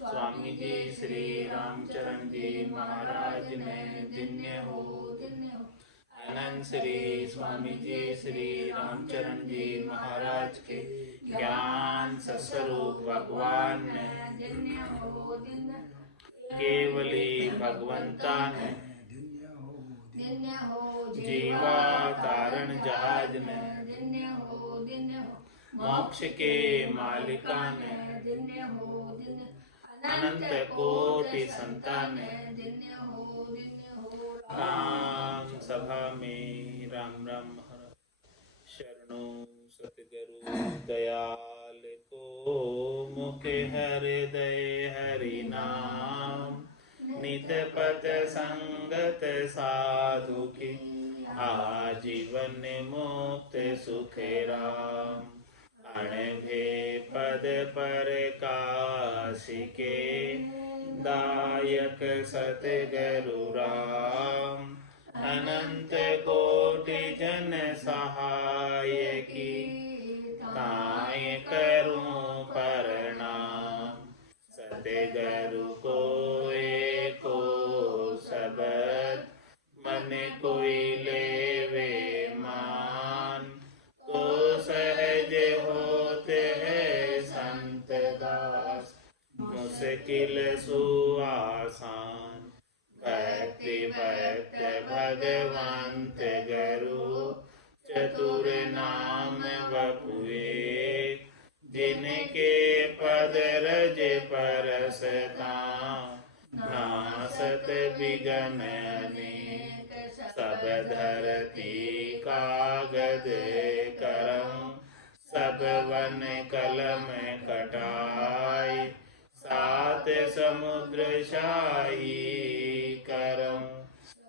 स्वामी जी श्री रामचरण जी महाराज ने धन्य हो। अनंत श्री स्वामी जी श्री रामचरण जी महाराज के ज्ञान सस्वरूप भगवान ने केवली भगवंता ने जीवा तारण जहाज ने मोक्ष के मालिका ने अनंत कोटि संतान राम सभा में राम राम हर शरणो सतगुरु दयाल को मुखे हृदय हरि नाम नित पत संगत साधु की आजीवन मुक्त सुखे राम अणभे पद पर काशिके दायक सतगुरु राम अनंत कोटि जन सहाय की ताय करूं प्रणाम सतगुरु को एको सबद मन कोई लेवे मान तो सहज होते हैं संत दास मुश्किल सुआसान भक्ति भक्त भगवंत गुरु चतुर नाम वपुए जिनके पद रज परसता नासत बिगन अनेक सब धरती कागद करम सब वन कलम कटाई सात समुद्र शाही करम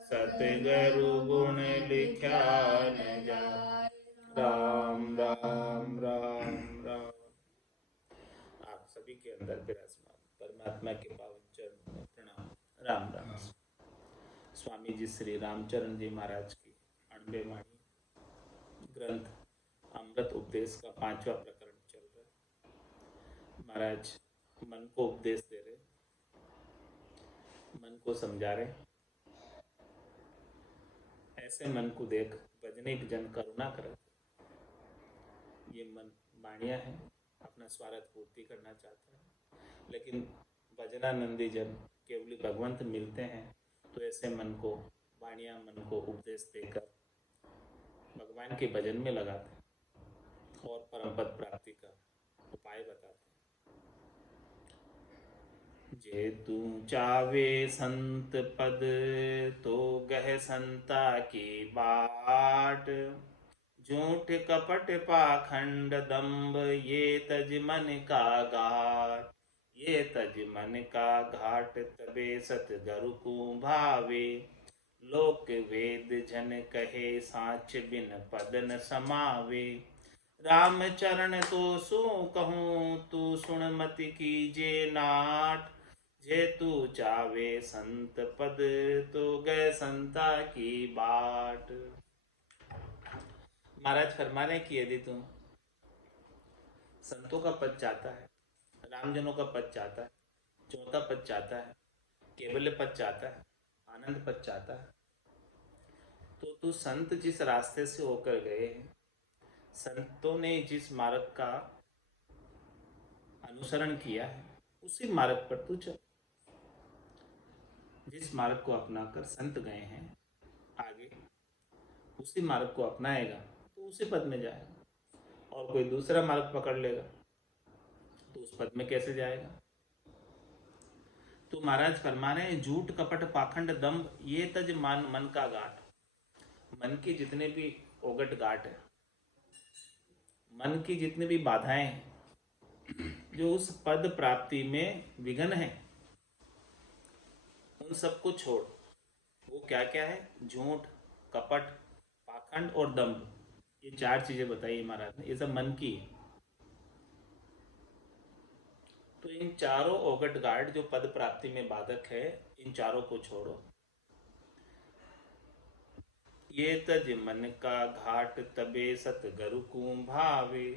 सतगुरु गुण लिख्या न जाय राम राम राम राम। आप सभी के अंदर विराजमान परमात्मा के पावन चरणों में प्रणाम राम राम। स्वामी जी श्री रामचरण जी महाराज की 98 वाणी ग्रंथ अमृत उपदेश का 5वां प्रकरण चल रहा है। महाराज मन को उपदेश दे रहे, मन को समझा रहे। ऐसे मन को देख भजने की जन करुणा करे। ये मन बाणिया है, अपना स्वार्थ पूर्ति करना चाहता है, लेकिन भजनानंदी जन केवली भगवंत मिलते हैं तो ऐसे मन को बाणिया मन को उपदेश देकर भगवान के भजन में लगाते हैं और परम पद प्राप्ति का उपाय बताते हैं। जे तू चावे संत पद तो गह संता की बाट झूठ कपट पाखंड दंभ ये तज मन का घाट ये तज मन का घाट तबे सतगुरु को भावे लोक वेद जन कहे साच बिन पद न समावे राम चरण तो सो कहूँ तू सुन मति कीजे नाट जे तू चावे संत पद तो गए संता की बाट। महाराज फरमा रहे कि यदि तुम संतों का पद चाहता है, रामजनों का पद चाहता है, चौथा पद चाहता है, केवल पद चाहता है, आनंद पद चाहता है, तो तू संत जिस रास्ते से होकर गए हैं, संतों ने जिस मार्ग का अनुसरण किया है उसी मार्ग पर तू चल। जिस मार्ग को अपनाकर संत गए हैं आगे, उसी मार्ग को अपनाएगा तो उसी पद में जाएगा। और कोई दूसरा मार्ग पकड़ लेगा तो उस पद में कैसे जाएगा। तो महाराज फरमा रहे हैं झूठ कपट पाखंड दंभ ये तज मन का घाट। मन की जितने भी ओगट घाट है, मन की जितनी भी बाधाएं हैं जो उस पद प्राप्ति में विघ्न है, उन सबको छोड़। वो क्या क्या है? झूठ, कपट, पाखंड और दंभ। ये 4 चीजें बताई महाराज ने, ये सब मन की है। तो इन चारों ओगट घाट जो पद प्राप्ति में बाधक है, इन चारों को छोड़ो। ये तज मन का घाट तबे सतगुरु को भावे।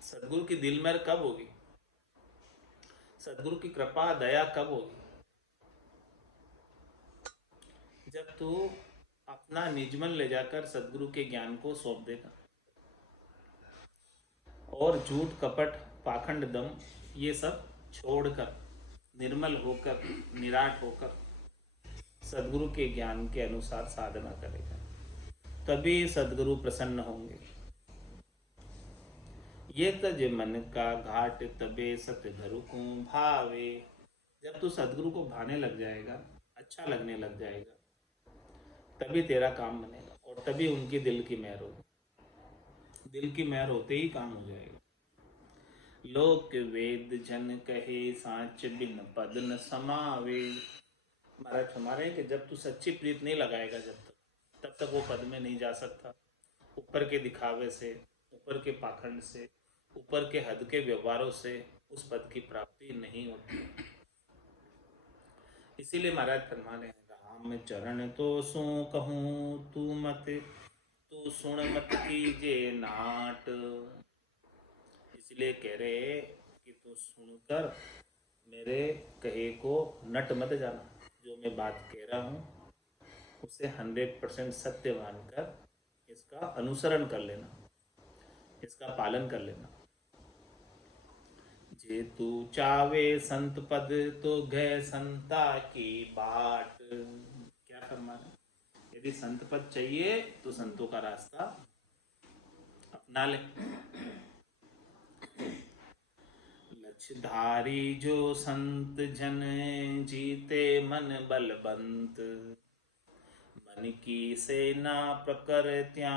सतगुरु की दिल में कब होगी? सदगुरु की कृपा दया कब होगी? जब तू अपना निजमन ले जाकर सदगुरु के ज्ञान को सौंप देगा और झूठ कपट पाखंड दम ये सब छोड़कर निर्मल होकर निराट होकर सदगुरु के ज्ञान के अनुसार साधना करेगा, तभी सदगुरु प्रसन्न होंगे। ये तज मन का घाट तबे सतगुरु को भावे। जब तू सदगुरु को भाने लग जाएगा, अच्छा लगने लग जाएगा, तभी तेरा काम बनेगा और तभी उनकी दिल की मेहर होगी। दिल की मेहर होते ही काम हो जाएगा। लोक वेद जन कहे सांच बिन पद न समावे। महाराज हमारे कि जब तू सच्ची प्रीत नहीं लगाएगा जब तब तक वो पद में नहीं जा सकता। ऊपर के दिखावे से, ऊपर के पाखंड से, ऊपर के हद के व्यवहारों से उस पद की प्राप्ति नहीं होती। इसीलिए महाराज फरमाने हैं, राम चरण तो सो कहूँ तू मत, तू सुन मत कीजे नाट। इसलिए कह रहे कि तू सुनकर मेरे कहे को नट मत जाना। जो मैं बात कह रहा हूँ उसे 100% सत्य मानकर इसका अनुसरण कर लेना, इसका पालन कर लेना। जे तू चावे संत पद तो गए संता की बाट। क्या फरमाना? यदि संत पद चाहिए तो संतों का रास्ता अपना ले। लक्षधारी जो संत जन जीते मन बलवंत। मन की सेना प्रकृत्या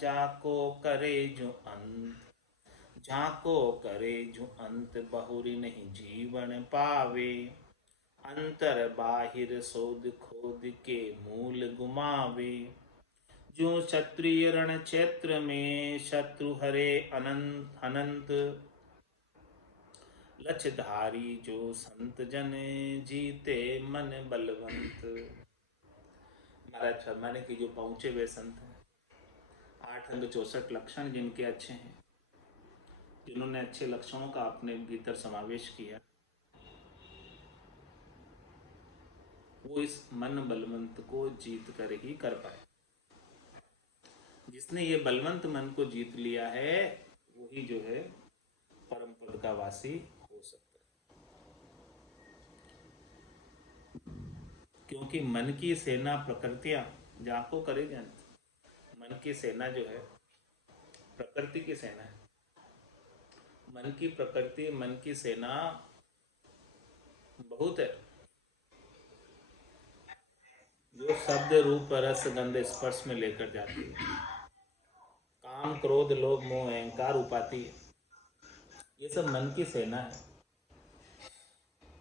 जाको करे जो अंत। जाको करे जो अंत बहुरी नहीं जीवन पावे। अंतर बाहिर सोध खोद के मूल गुमावे। जो क्षत्रिय रण क्षेत्र में शत्रु हरे अनंत अनंत। लक्षधारी जो संत जन जीते मन बलवंत। महाराज फरमाने की जो पहुंचे हुए संत हैं, 8 अंग 64 लक्षण जिनके अच्छे हैं, जिन्होंने अच्छे लक्षणों का अपने भीतर समावेश किया, वो इस मन बलवंत को जीत कर ही कर पाए। जिसने ये बलवंत मन को जीत लिया है वही जो है परम पद का वासी हो सकता है। क्योंकि मन की सेना प्रकृतियां जाको करेगी अंत। मन की सेना जो है प्रकृति की सेना है। मन की प्रकृति, मन की सेना बहुत है, जो शब्द रूप रस गंध स्पर्श में लेकर जाती है। काम क्रोध लोभ मोह अहंकार उपाती है, ये सब मन की सेना है।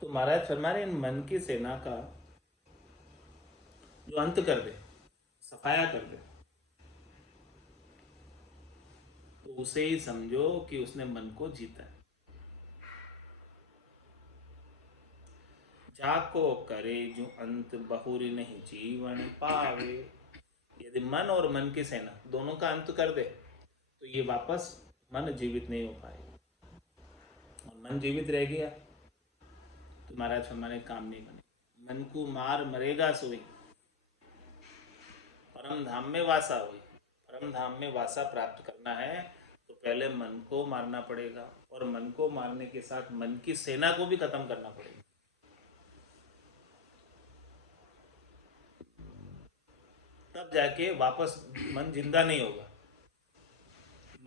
तो महाराज फरमा रहे, इन मन की सेना का जो अंत कर दे, सफाया कर दे, तो उसे ही समझो कि उसने मन को जीता है। जाको करे जो अंत बहुरी नहीं जीवन पावे। यदि मन और मन की सेना दोनों का अंत कर दे तो ये वापस मन जीवित नहीं हो पाएगा, और मन जीवित रह गया तो महाराज हमारे काम नहीं बने। मन को मार मरेगा सोई, परम धाम में वासा हुई। परम धाम में वासा प्राप्त करना है तो पहले मन को मारना पड़ेगा, और मन को मारने के साथ मन की सेना को भी खत्म करना पड़ेगा। तब जाके वापस मन जिंदा नहीं होगा।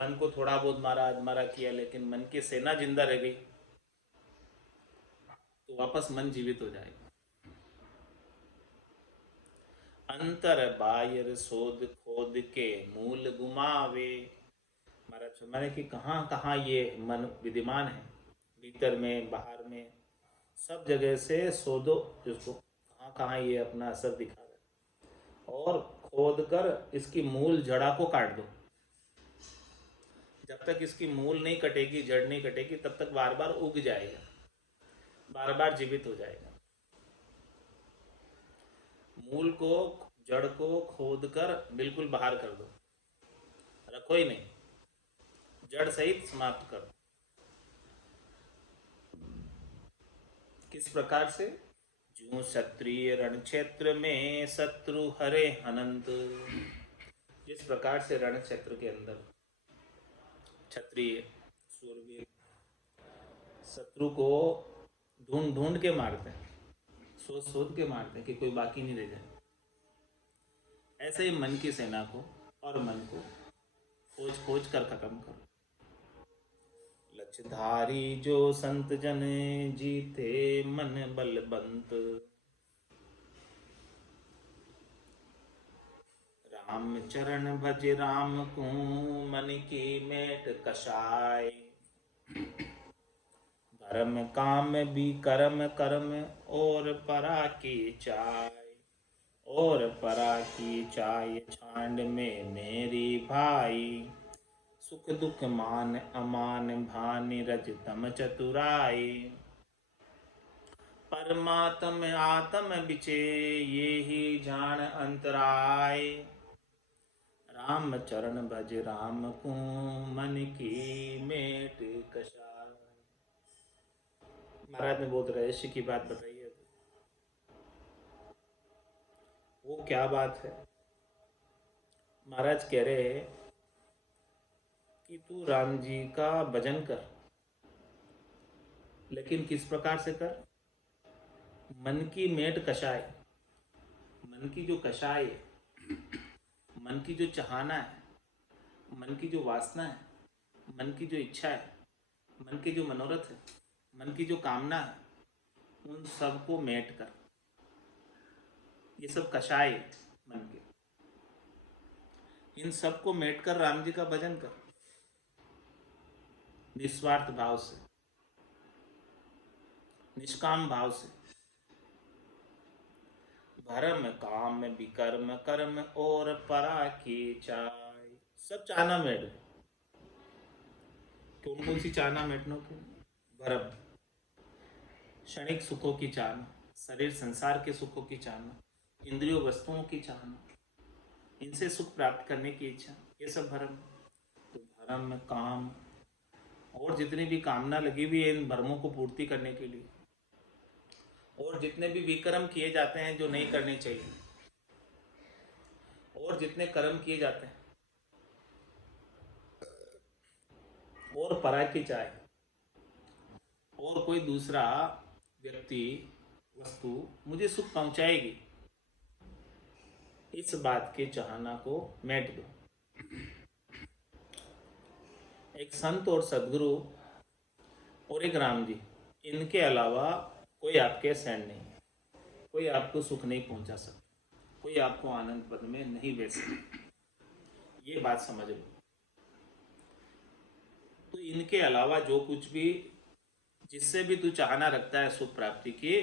मन को थोड़ा बहुत मारा आजमारा किया, लेकिन मन की सेना जिंदा रह गई तो वापस मन जीवित हो जाएगा। अंतर बाहर शोध खोद के मूल गुमावे। महाराज मैंने कि कहाँ कहाँ ये मन विद्यमान है, भीतर में बाहर में सब जगह से शोधो इसको, कहाँ कहाँ ये अपना असर दिखा रहा है, और खोद कर इसकी मूल जड़ा को काट दो। जब तक इसकी मूल नहीं कटेगी, जड़ नहीं कटेगी, तब तक बार बार उग जाएगा, बार बार जीवित हो जाएगा। मूल को, जड़ को खोद कर बिल्कुल बाहर कर दो, रखो ही नहीं, जड़ सहित समाप्त कर दो। किस प्रकार से? जो क्षत्रिय रण क्षेत्र में शत्रु हरे अनंत। जिस प्रकार से रण क्षेत्र के अंदर क्षत्रिय शूरवीर शत्रु को ढूंढ ढूंढ के मारते हैं, सोच सोच के मारते हैं कि कोई बाकी नहीं रह जाए, ऐसे ही मन की सेना को और मन को खोज खोज कर खत्म करो। लक्षधारी जो संत जन जीते मन बलवंत। राम चरण भज राम को मन की मेट कषाय। धर्म काम भी कर्म कर्म और परा की चाय। और परा की चाय छांड में मेरी भाई। सुख दुख मान अमान भानि रज तम चतुराई। परमात्म आत्म बिचे ये ही जान अंतराय। राम चरण भज राम को मन की मेट कषाय। महाराज ने बहुत रहस्य की बात बताई है। वो क्या बात है? महाराज कह रहे हैं कि तू राम जी का भजन कर, लेकिन किस प्रकार से कर? मन की मेट कषाय। मन की जो कषाय है, मन की जो चाहना है, मन की जो वासना है, मन की जो इच्छा है, मन के जो मनोरथ है, मन की जो कामना है, उन सबको मेट कर। ये सब कषाय है मन के। इन सबको मेट कर राम जी का भजन कर निस्वार्थ भाव से, निष्काम भाव से। धर्म काम विकर्म कर्म और परा की चाय। सब चाहना मेट दो। कौन कौन सी चाहना मेटनो की? भरम, क्षणिक सुखों की चाहना, शरीर संसार के सुखों की चाहना, इंद्रियों वस्तुओं की चाहना, इनसे सुख प्राप्त करने की इच्छा, ये सब भरम। तो भरम काम और जितनी भी कामना लगी हुई है इन भरमों को पूर्ति करने के लिए, और जितने भी विकर्म किए जाते हैं जो नहीं करने चाहिए, और जितने कर्म किए जाते हैं, और परा की चाहे, और कोई दूसरा व्यक्ति वस्तु मुझे सुख पहुंचाएगी, इस बात की चाहना को मेट दो। एक संत और सदगुरु और एक राम जी, इनके अलावा कोई आपके सैन नहीं, कोई आपको सुख नहीं पहुंचा सकता, कोई आपको आनंद पद में नहीं भेज सकता। ये बात समझ लो। तो इनके अलावा जो कुछ भी, जिससे भी तू चाहना रखता है सुख प्राप्ति की,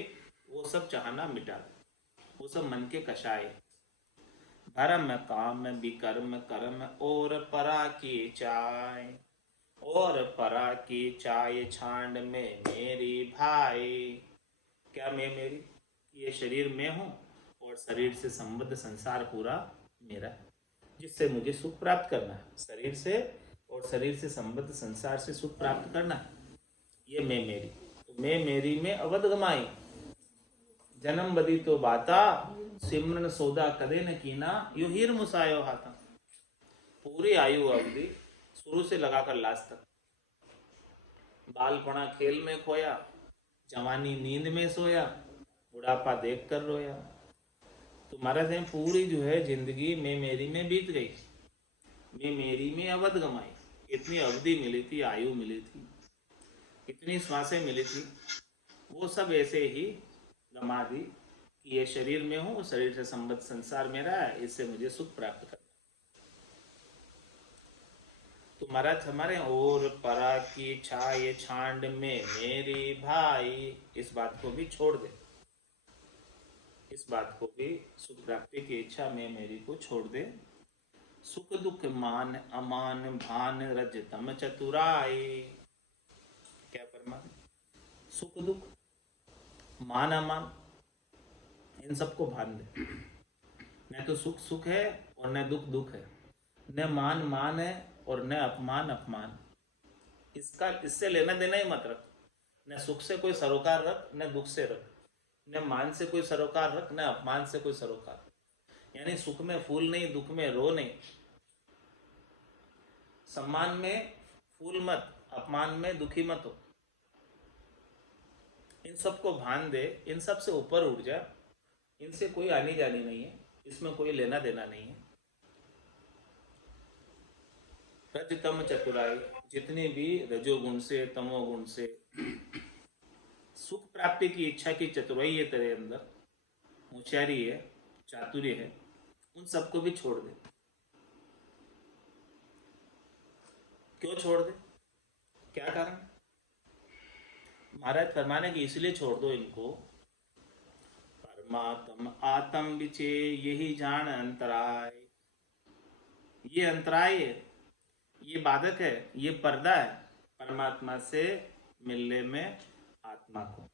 वो सब चाहना मिटा दे। वो सब मन के कषाय। धर्म काम विकर्म कर्म और परा की चाय। और परा की चाय छांड में मेरी भाई। क्या मैं मेरी? ये शरीर में हूँ और शरीर से संबद्ध संसार पूरा मेरा है, जिससे मुझे सुख प्राप्त करना है। शरीर से और शरीर से संबद्ध संसार से सुख प्राप्त करना है, ये मैं मेरी। तो मैं मेरी में अवध गमाई। जन्म बदी तो बाता सिमरन सौदा कदे न कीना, यो हीर मुसायो हाथा। पूरी आयु अवधि शुरू से लगाकर लास्ट तक, बालपना खेल में खोया, जवानी नींद में सोया, बुढ़ापा देख कर रोया। तो महाराज ने पूरी जो है जिंदगी में मेरी में बीत गई, मैं मेरी में अवध गमाई। इतनी अवधि मिली थी, आयु मिली थी, इतनी श्वासें मिली थी, वो सब ऐसे ही गमा दी कि ये शरीर में हूँ, शरीर से संबद्ध संसार मेरा है, इससे मुझे सुख प्राप्त करना। तो महाराज हमारे और परा की छाय छांड में मेरी भाई, इस बात को भी छोड़ दे। इस बात को भी, सुख प्राप्ति की इच्छा में मेरी को छोड़ दे। सुख दुख मान अमान भान रज तम चतुराई। क्या परमात्मा? सुख दुख मान अमान, इन सबको भान दे। न तो सुख सुख है और न दुख दुख है, न मान मान है और न अपमान अपमान। इसका इससे लेना देना ही मत रख। न सुख से कोई सरोकार रख, न दुख से रख, न मान से कोई सरोकार रख, न अपमान से कोई सरोकार। यानी सुख में फूल नहीं, दुख में रो नहीं, सम्मान में फूल मत, अपमान में दुखी मत हो। इन सब को भान दे, इन सब से ऊपर उठ जा। इनसे कोई आनी जानी नहीं है, इसमें कोई लेना देना नहीं है। रजतम चतुराई, जितनी भी रजोगुण से तमोगुण से सुख प्राप्ति की इच्छा की चतुराई है तेरे अंदर, होशियारी है, चातुर्य है, उन सबको भी छोड़ दे। क्यों छोड़ दे, क्या कारण? महाराज फरमाने की इसलिए छोड़ दो इनको, परमात्म आत्म बिचे यही जान अंतराय। ये अंतराय है, ये बाधक है, ये पर्दा है परमात्मा से मिलने में। आत्मा को,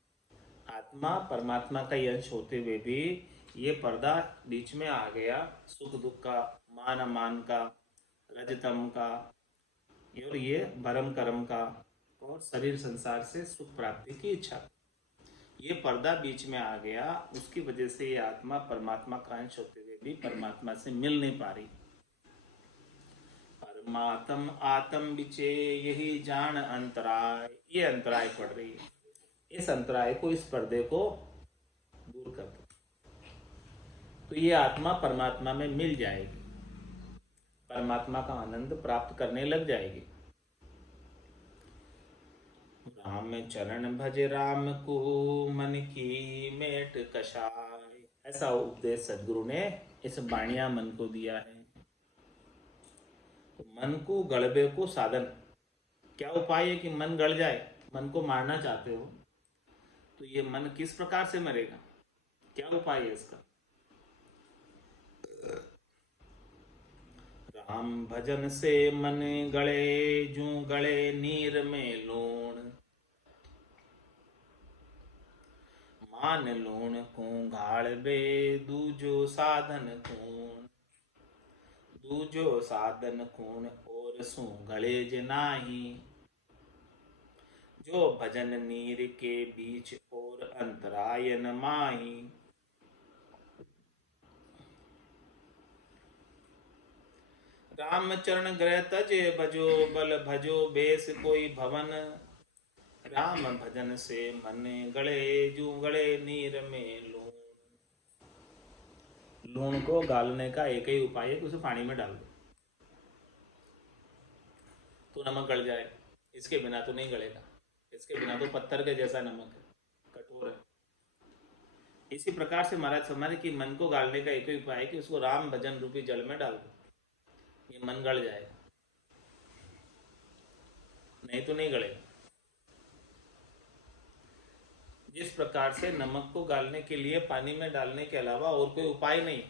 आत्मा परमात्मा का ही अंश होते हुए भी ये पर्दा बीच में आ गया, सुख दुख का, मान अमान का, रजतम का, और ये भरम कर्म का, और शरीर संसार से सुख प्राप्ति की इच्छा, ये पर्दा बीच में आ गया। उसकी वजह से ये आत्मा परमात्मा का अंश होते हुए भी परमात्मा से मिल नहीं पा रही। परमात्म आत्म बिचे यही जान अंतराय, ये अंतराय पड़ रही है। इस अंतराय को, इस पर्दे को दूर कर दो तो ये आत्मा परमात्मा में मिल जाएगी, परमात्मा का आनंद प्राप्त करने लग जाएगी। राम चरण भज राम को मन की मेट कषाय, ऐसा उपदेश सदगुरु ने इस बाणिया मन को दिया है। तो मन को गड़बे को साधन, क्या उपाय है कि मन गड़ जाए? मन को मारना चाहते हो तो ये मन किस प्रकार से मरेगा, क्या उपाय है इसका? राम भजन से मन गड़े, जू गड़े नीर में लूण, मान लूण को घाड़बे दूजो साधन कूण, दूजो साधन कूण और सू गड़े जनाही, जो भजन नीर के बीच और अंतरायन माही। राम चरण ग्रह तजे भजो बल भजो बेस कोई भवन, राम भजन से मन गड़े जू गड़े नीर में लूण। लूण को गालने का एक ही उपाय है कि उसे पानी में डाल दो तो नमक गड़ जाए, इसके बिना तो नहीं गड़ेगा, इसके बिना तो पत्थर के जैसा नमक है, कठोर है। इसी प्रकार से महाराज समाने कि मन को गालने का एक ही उपाय है कि उसको राम भजन रूपी जल में डाल दो, ये मन गड़ जाएगा, नहीं तो नहीं गड़ेगा। जिस प्रकार से नमक को गालने के लिए पानी में डालने के अलावा और कोई उपाय नहीं,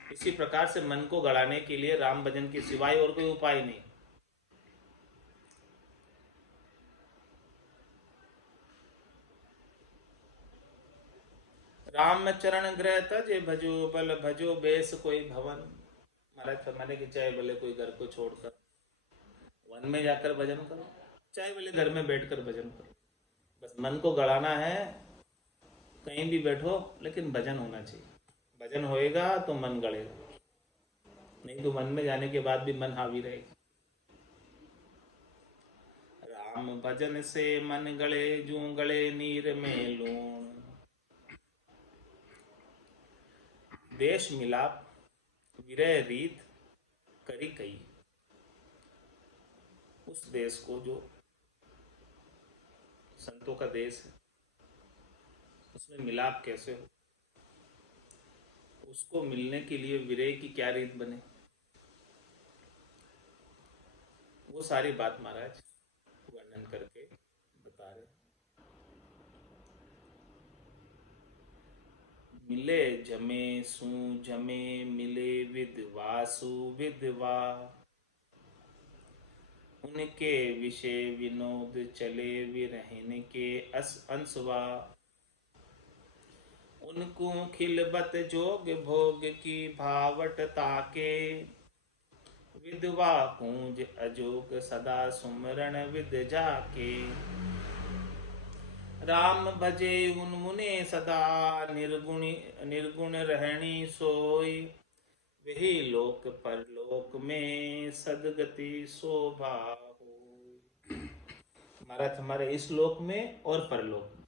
इसी प्रकार से मन को गड़ाने के लिए राम भजन के सिवाय और कोई उपाय नहीं। राम चरण ग्रह तजे भजो बल भजो बेस कोई भवन। महाराज फरमाने की चाहे भले कोई घर को छोड़कर वन में जाकर भजन करो, चाहे भले घर में बैठकर भजन करो, बस मन को गड़ाना है। कहीं भी बैठो लेकिन भजन होना चाहिए, भजन होएगा तो मन गड़ेगा, नहीं तो मन में जाने के बाद भी मन हावी रहेगा। राम भजन से मन गड़े जू गड़े नीर में लूण, देश मिलाप विरह रीत करी कई। उस देश को जो संतों का देश है उसमें मिलाप कैसे हो, उसको मिलने के लिए विरह की क्या रीत बने, वो सारी बात महाराज वर्णन करके बता रहे। मिले जमे सू जमे मिले विधवासु विधवा, उनके विषय विनोद चले विरहिन के अंसवा। उनको खिलबत जोग भोग की भावट ताके, विधवा कूंज अजोग सदा सुमरण विद जाके। राम भजे उन मुने सदा, निर्गुण रहनी सोई, वही लोक परलोक में सदगति शोभा हो। महाराज हमारे इस लोक में और परलोक में,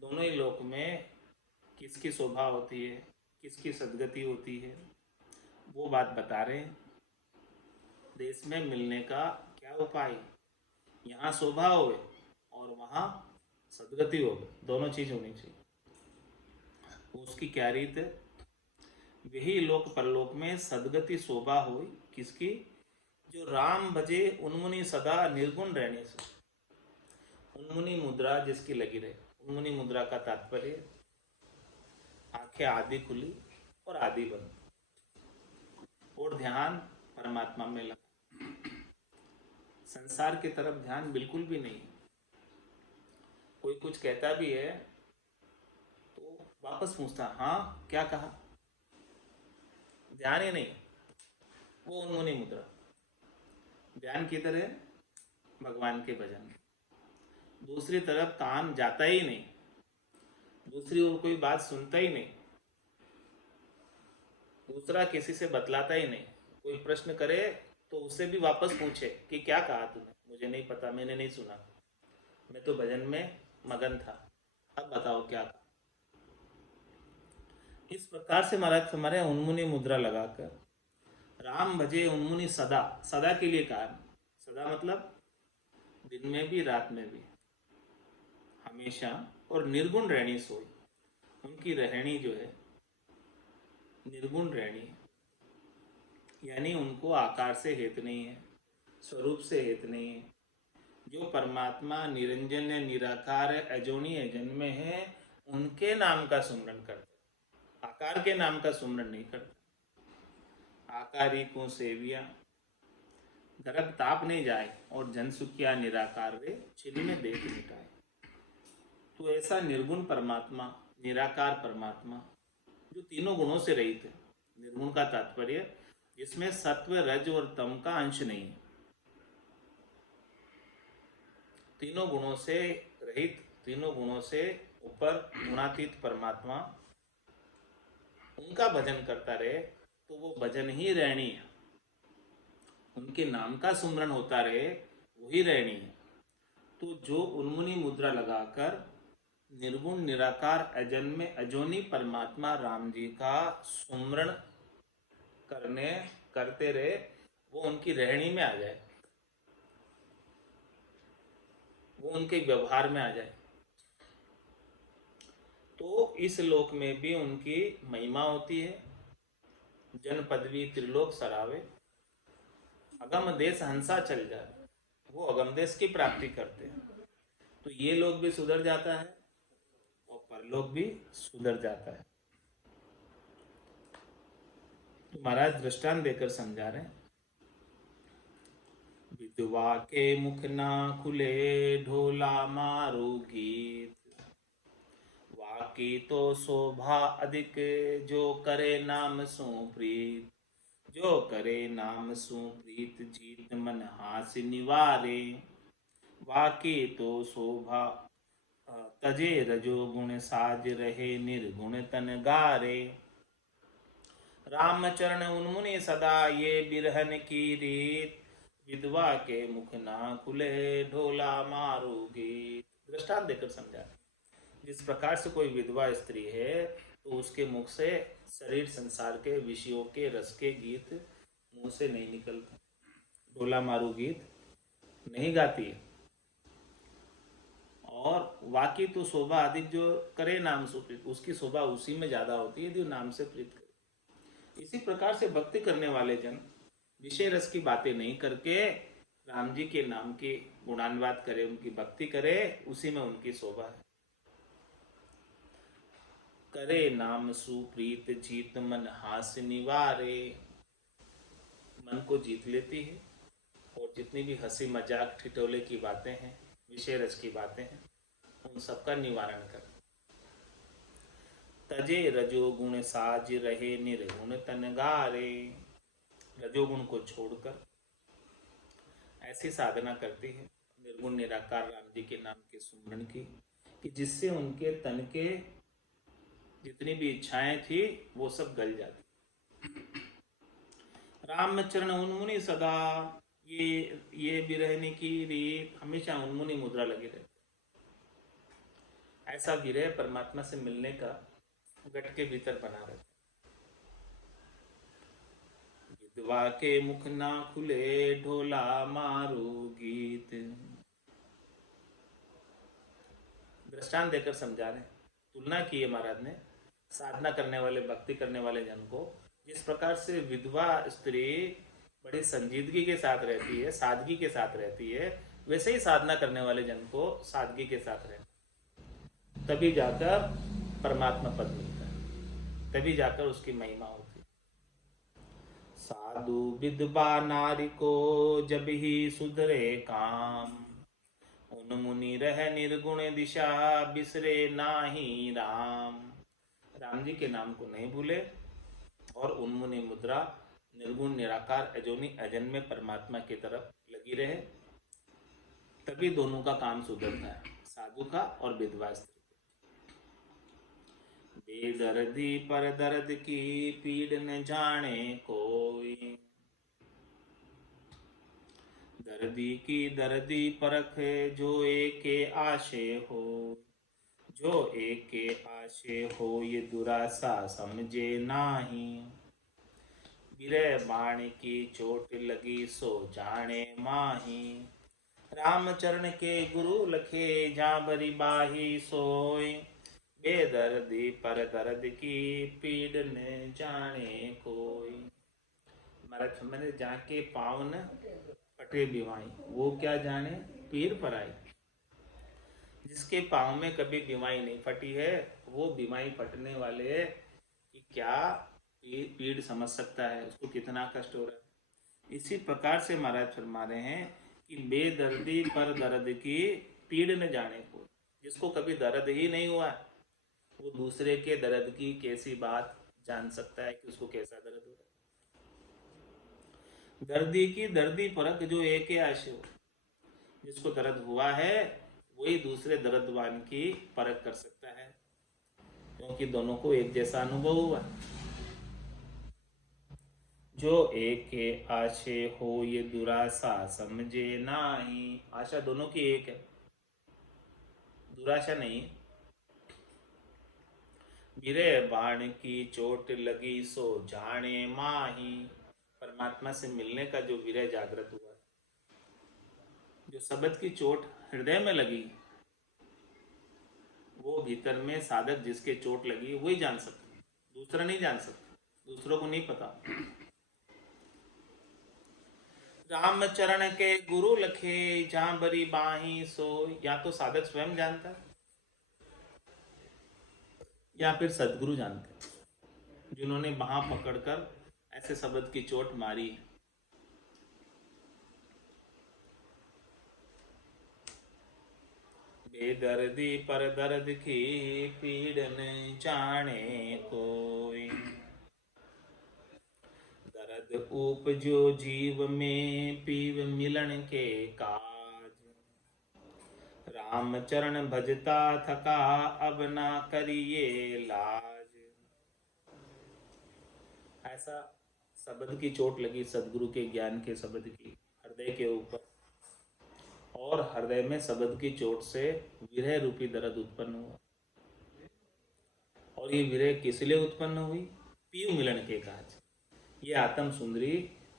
दोनों ही लोक में किसकी शोभा होती है, किसकी सदगति होती है, वो बात बता रहे हैं। देश में मिलने का क्या उपाय, यहाँ शोभा हो और वहाँ सदगति हो, दोनों चीज होनी चाहिए। उसकी क्या रीत है, वही लोक परलोक में सदगति शोभा हो किसकी, जो राम भजे उन्मुनि सदा निर्गुण रहने से। उन्मुनि मुद्रा जिसकी लगी रहे, उन्मुनि मुद्रा का तात्पर्य आंखें आदि खुली और आदि बंद और ध्यान परमात्मा में लगा, संसार की तरफ ध्यान बिल्कुल भी नहीं। कोई कुछ कहता भी है तो वापस पूछता हाँ क्या कहा, ध्यान ही नहीं, वो उन्मुनि मुद्रा। ध्यान किधर है, भगवान के भजन में। दूसरी तरफ कान जाता ही नहीं, दूसरी ओर कोई बात सुनता ही नहीं, दूसरा किसी से बतलाता ही नहीं। कोई प्रश्न करे तो उससे भी वापस पूछे कि क्या कहा तूने, मुझे नहीं पता, मैंने नहीं सुना, मैं तो भजन में मगन था, अब बताओ क्या कहा। इस प्रकार से महाराज हमारे उन्मुनि मुद्रा लगाकर राम भजे उन्मुनि सदा, सदा के लिए कहा, सदा मतलब दिन में भी रात में भी, हमेशा, और निर्गुण रहनी सोई, उनकी रहनी जो है निर्गुण रहनी, यानी उनको आकार से हेत नहीं है, स्वरूप से हेत नहीं है। जो परमात्मा निरंजन निराकार अजोनी अजन्मे है, उनके नाम का सुमरण करते, आकार के नाम का सुमरण नहीं करते। आकारी को सेविया गर्भ ताप नहीं जाए, और जन सुखिया निराकार रे छिन्न में देख मिटाए। तो ऐसा निर्गुण परमात्मा, निराकार परमात्मा जो तीनों गुणों से रहित है, निर्गुण का तात्पर्य जिसमें सत्व रज और तम का अंश नहीं है, तीनों गुणों से रहित, तीनों गुणों से ऊपर गुणातीत परमात्मा, उनका भजन करता रहे तो वो भजन ही रहनी है, उनके नाम का सुमरण होता रहे वही रहनी है। तो जो उन्मुनि मुद्रा लगाकर निर्गुण निराकार अजन्मे अजोनी परमात्मा राम जी का सुमरण करते रहे, वो उनकी रहनी में आ जाए, वो उनके व्यवहार में आ जाए, तो इस लोक में भी उनकी महिमा होती है। जन पदवी त्रिलोक सरावे, अगम देश हंसा चल जाए, वो अगम देश की प्राप्ति करते हैं। तो ये लोग भी सुधर जाता है और परलोक भी सुधर जाता है। तो महाराज दृष्टांत देकर समझा रहे हैं, विधवा के मुख ना खुले ढोला मारू गीत, वाकी तो शोभा अधिक जो करे नाम सो प्रीत, जो करे नाम सो प्रीत जीत मन हास निवारे, वाकी तो शोभा तजे रजो गुण साज रहे निर्गुण तन गारे, रामचरण उन्मुनि सदा ये बिरहन की रीत, विधवा के मुख ना खुले ढोला मारू गीत। दृष्टांत देकर समझा, जिस प्रकार से कोई विधवा स्त्री है तो उसके मुख से शरीर संसार के विषयों के रस के गीत मुंह से नहीं निकलते, ढोला मारू गीत नहीं गाती है। और वाकी तो शोभा अधिक जो करे नाम सुप्रीत, उसकी शोभा उसी में ज्यादा होती है जो नाम से प्रीत करे। इसी प्रकार से भक्ति करने वाले जन विषय रस की बातें नहीं करके राम जी के नाम की गुणानुवाद करे, उनकी भक्ति करे, उसी में उनकी शोभा है। करे नाम सुप्रीत जीत मन हास निवारे, मन को जीत लेती है और जितनी भी हंसी मजाक ठिठोले की बातें हैं, विषय रस की बातें हैं, उन सबका निवारण कर। तजे रजोगुण साज रहे निर्गुण तन गारे, रजोगुण को छोड़कर ऐसी साधना करती है, निर्गुण निराकार राम जी के नाम के सुमरण की, कि जिससे उनके तन के जितनी भी इच्छाएं थी वो सब गल जाती। राम चरण उन्मुनि सदा, ये ये विरहने की रीत, हमेशा उन्मुनि मुद्रा लगी रहती। ऐसा विरह परमात्मा से मिलने का गट के भीतर बना रहता। विधवा के मुख ना खुले, ढोला मारू गीत। दृष्टांत देकर समझा रहे, तुलना की है महाराज ने साधना करने वाले, भक्ति करने वाले जन को। जिस प्रकार से विधवा स्त्री बड़ी संजीदगी के साथ रहती है, सादगी के साथ रहती है, वैसे ही साधना करने वाले जन को सादगी के साथ रहना, तभी जाकर परमात्मा पद मिलता है, तभी जाकर उसकी महिमा होती है। साधु विधवा नारी को जब ही सुधरे काम, उन मुनि रह निर्गुण दिशा, बिसरे नाही राम। राम जी के नाम को नहीं भूले और उन्मुनि मुद्रा निर्गुण निराकार अजोनी अजन में परमात्मा की तरफ लगी रहे, तभी दोनों का काम सुधरता है, साधु का और विधवा स्त्री। बेदर्दी पर दर्द की पीड़ न जाने कोई, दर्दी की दर्दी परख जो एके आशे हो, जो एके आशे हो ये दुरासा समझे नाही। विरह बाण की चोट लगी सो जाने माही, रामचरण के गुरु लखे जा बरी बाही सोई, बेदर्दी पर दर्द की पीड़ न जाने कोई। महाराज मैंने जाके पावन पटे बिवाई, वो क्या जाने पीर पर आई। जिसके पाँव में कभी बीमारी नहीं फटी है, वो बीमारी फटने वाले कि क्या पीड़ समझ सकता है, उसको कितना कष्ट हो रहा है। इसी प्रकार से महाराज फरमा रहे हैं कि बेदर्दी पर दर्द की पीड़ न जाने को, जिसको कभी दर्द ही नहीं हुआ वो दूसरे के दर्द की कैसी बात जान सकता है कि उसको कैसा दर्द हो रहा है। दर्दी की दर्दी परख जो एक आशे हो, जिसको दर्द हुआ है वही दूसरे दर्दवान की परख कर सकता है, क्योंकि दोनों को एक जैसा अनुभव हुआ। जो एक के आशे हो ये दुराशा समझे नाही, आशा दोनों की एक है, दुराशा नहीं। गिरे बाण की चोट लगी सो जाने माही, परमात्मा से मिलने का जो विरह जागृत हुआ, जो शब्द की चोट हृदय में लगी, वो भीतर में साधक जिसके चोट लगी वही जान सकता, दूसरा नहीं जान सकता, दूसरों को नहीं पता। रामचरण के गुरु लखे जहां बरी बाही सो, या तो साधक स्वयं जानता है या फिर सदगुरु जानते हैं, जिन्होंने बाह पकड़कर ऐसे शब्द की चोट मारी है। बेदर्दी पर दर्द की पीड़ न जाने कोई, दर्द उपजो जीव में पीव मिलन के काज, रामचरण भजता थका अब ना करिए लाज। ऐसा शब्द की चोट लगी सदगुरु के ज्ञान के शब्द की हृदय के ऊपर, और हृदय में शब्द की चोट से विरह रूपी दर्द उत्पन्न हुआ। और ये विरह किस लिए उत्पन्न हुई? पीव मिलन के काज। ये आत्म सुंदरी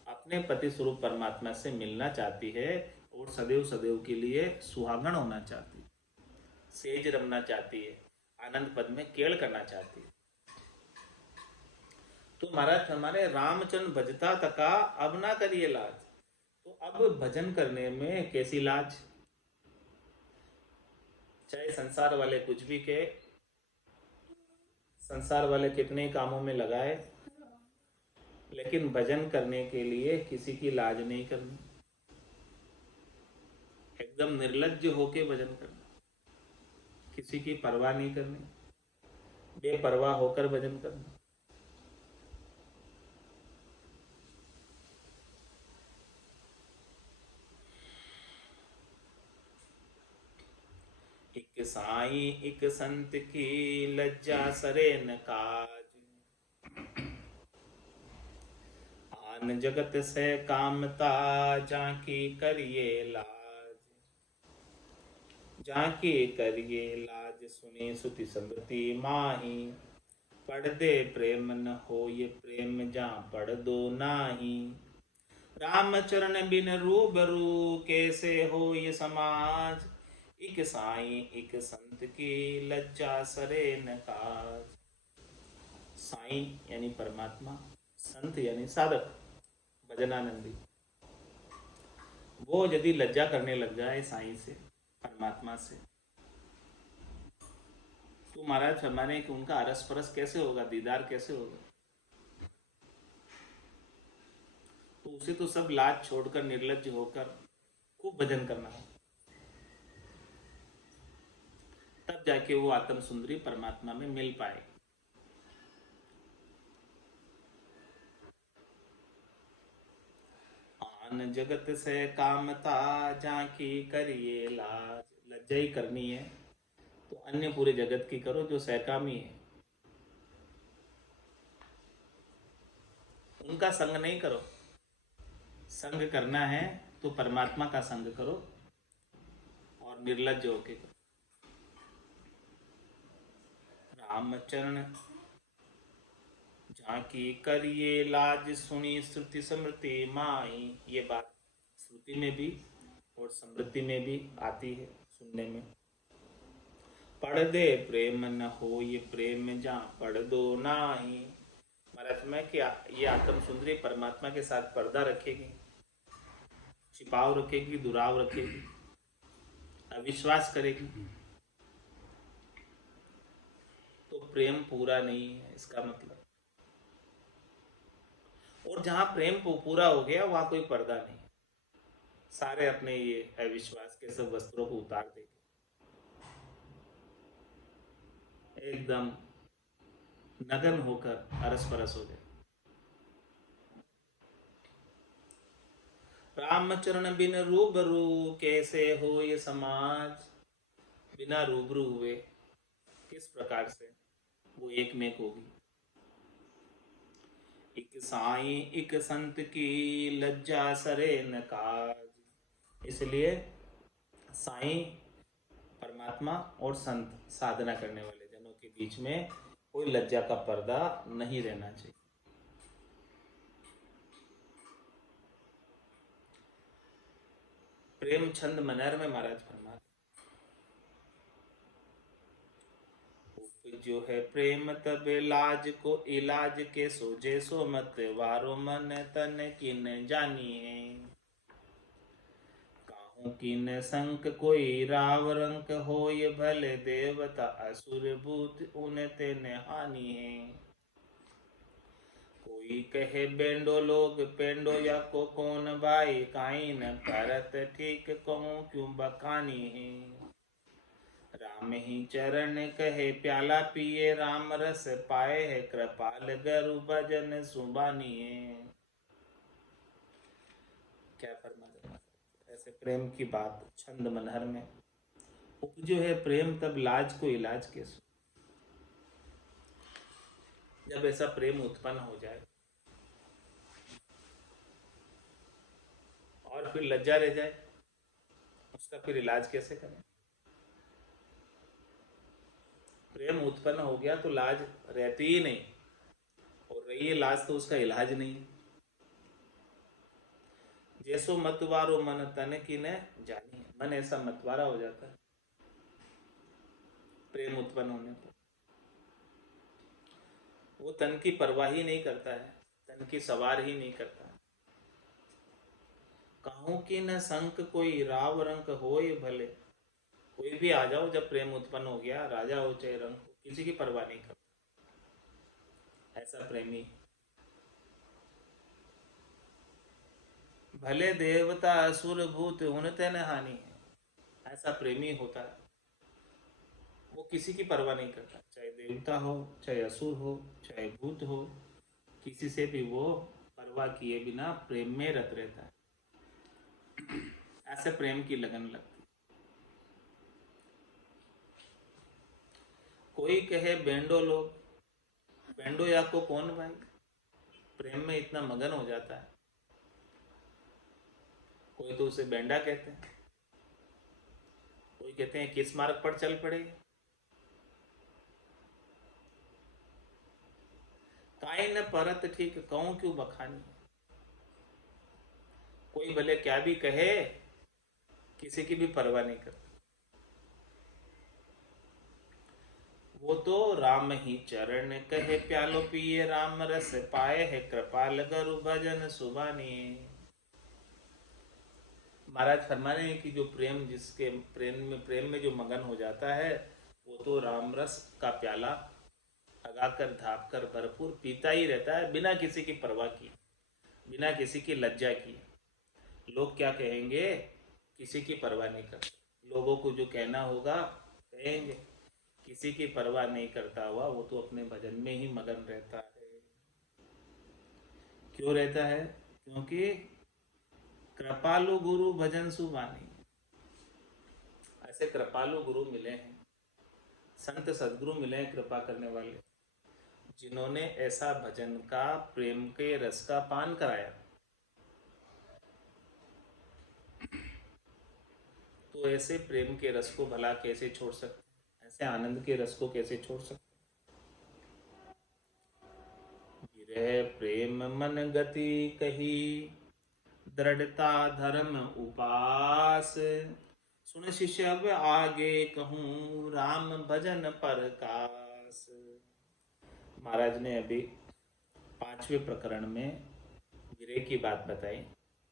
अपने पति स्वरूप परमात्मा से मिलना चाहती है और सदैव सदैव के लिए सुहागण होना चाहती है, सेज रमना चाहती है, आनंद पद में केड़ करना चाहती है। तो महाराज हमारे रामचंद्र भजता तका अब ना करिए लाज, तो अब भजन करने में कैसी लाज? चाहे संसार वाले कुछ भी कहे, संसार वाले कितने कामों में लगाए, लेकिन भजन करने के लिए किसी की लाज नहीं करनी, एकदम निर्लज्ज होके भजन करना, किसी की परवाह नहीं करनी, बेपरवाह होकर भजन करना। साईं एक संत की लज्जा सरे न काज। आन जगत से कामता जाकी करिए लाज। जाकी करिए लाज सुनी सुति समृति माही। पढ़ दे प्रेम न हो ये प्रेम जा पढ़ दो नाही। रामचरण बिन रूबरू कैसे हो ये समाज। एक साईं एक संत की लज्जा सरे न काज। साईं यानी परमात्मा, संत यानी साधक भजनानंदी, वो यदि लज्जा करने लग जाए साईं से, परमात्मा से, तो महाराज फरमाने कि उनका अरस परस कैसे होगा, दीदार कैसे होगा। तो उसे तो सब लाज छोड़कर निर्लज्ज होकर खूब भजन करना है, तब जाके वो आत्म सुंदरी परमात्मा में मिल पाए। आन जगत से कामता जाकी करिए लाज। लज्जा ही करनी है तो अन्य पूरे जगत की करो जो सहकामी है, उनका संग नहीं करो। संग करना है तो परमात्मा का संग करो और निर्लज्ज होके करो। रामचरण झांकी करिए लाज सुनी श्रुति स्मृति माई। ये बात श्रुति में भी और स्मृति में भी आती है सुनने में। पढ़ दे प्रेम न हो ये प्रेम जा पढ़ दो नाही। महाराज में कि ये आत्म सुंदरी परमात्मा के साथ पर्दा रखेगी, छिपाव रखेगी, दुराव रखेगी, अविश्वास करेगी, तो प्रेम पूरा नहीं है इसका मतलब। और जहां प्रेम पूरा हो गया वहां कोई पर्दा नहीं, सारे अपने ये अविश्वास के सब वस्त्रों को उतार देंगे, एकदम नगन होकर अरस परस हो जाए। रामचरण बिन रूबरू कैसे हो ये समाज। बिना रूबरू हुए किस प्रकार से वो एक में होगी। एक साईं एक संत की लज्जा सरे न काज। इसलिए साईं परमात्मा और संत साधना करने वाले जनों के बीच में कोई लज्जा का पर्दा नहीं रहना चाहिए। प्रेम छंद मनर में महाराज फरमाते, जो है प्रेम तब लाज को इलाज के सोजे सो मत वारो मन तन किन जानी है। काहू किन संक कोई राव रंक हो ये भले देवता असुर भूत उन तेन हानि है। कोई कहे बेंडो लोग पेंडो या को कौन भाई काई न करत ठीक कहूँ क्यों बखानी है। राम ही चरण कहे प्याला पिए राम रस पाए है कृपाल गरु भजन सुबानी है। क्या फरमा देना ऐसे प्रेम की बात छंद मनहर में उपजो है प्रेम तब लाज को इलाज के सो। जब ऐसा प्रेम उत्पन्न हो जाए और फिर लज्जा रह जाए, उसका फिर इलाज कैसे करें। प्रेम उत्पन्न हो गया तो लाज रहती ही नहीं, और रही है लाज तो उसका इलाज नहीं। जैसो मतवारो मन तन की न जानी। मन ऐसा मतवारा हो जाता है प्रेम उत्पन्न होने पर, वो तन की परवाह ही नहीं करता है, तन की सवार ही नहीं करता है। कहूं कि न संक कोई राव रंक हो ये भले। कोई भी आ जाओ, जब प्रेम उत्पन्न हो गया, राजा हो चाहे रंक हो, किसी की परवाह नहीं करता ऐसा प्रेमी। भले देवता असुर भूत उन तेन हानि है। ऐसा प्रेमी होता है, वो किसी की परवाह नहीं करता, चाहे देवता हो चाहे असुर हो चाहे भूत हो, किसी से भी वो परवाह किए बिना प्रेम में रत रहता है। ऐसे प्रेम की लगन लगती। कोई कहे बेंडो लोग, बेंडो या को कौन भाई, प्रेम में इतना मगन हो जाता है। कोई तो उसे बेंडा कहते हैं, कोई कहते हैं किस मार्ग पर चल पड़े। काई न परत ठीक कहूं क्यों बखानी। कोई भले क्या भी कहे, किसी की भी परवाह नहीं करता। वो तो राम ही चरण कहे प्यालो पिए, राम रस पाए है कृपाल गुरु भजन सुबानी। महाराज फरमा रहे हैं कि जो प्रेम, जिसके प्रेम में जो मगन हो जाता है, वो तो राम रस का प्याला लगाकर धाप कर भरपूर पीता ही रहता है, बिना किसी की परवाह की, बिना किसी की लज्जा की। लोग क्या कहेंगे, किसी की परवाह नहीं करते। लोगों को जो कहना होगा कहेंगे, किसी की परवाह नहीं करता हुआ वो तो अपने भजन में ही मगन रहता है। क्यों रहता है? क्योंकि कृपालु गुरु भजन सुबानी। ऐसे कृपालु गुरु मिले हैं, संत सदगुरु मिले हैं कृपा करने वाले, जिन्होंने ऐसा भजन का, प्रेम के रस का पान कराया। तो ऐसे प्रेम के रस को भला कैसे छोड़ सकते, ऐसे आनंद के रस को कैसे छोड़ सकते। विरह प्रेम मन गति कही, दृढ़ता धर्म उपास। सुन शिष्य अब आगे कहूँ, राम भजन परकास। महाराज ने अभी 5वें प्रकरण में विरह की बात बताई,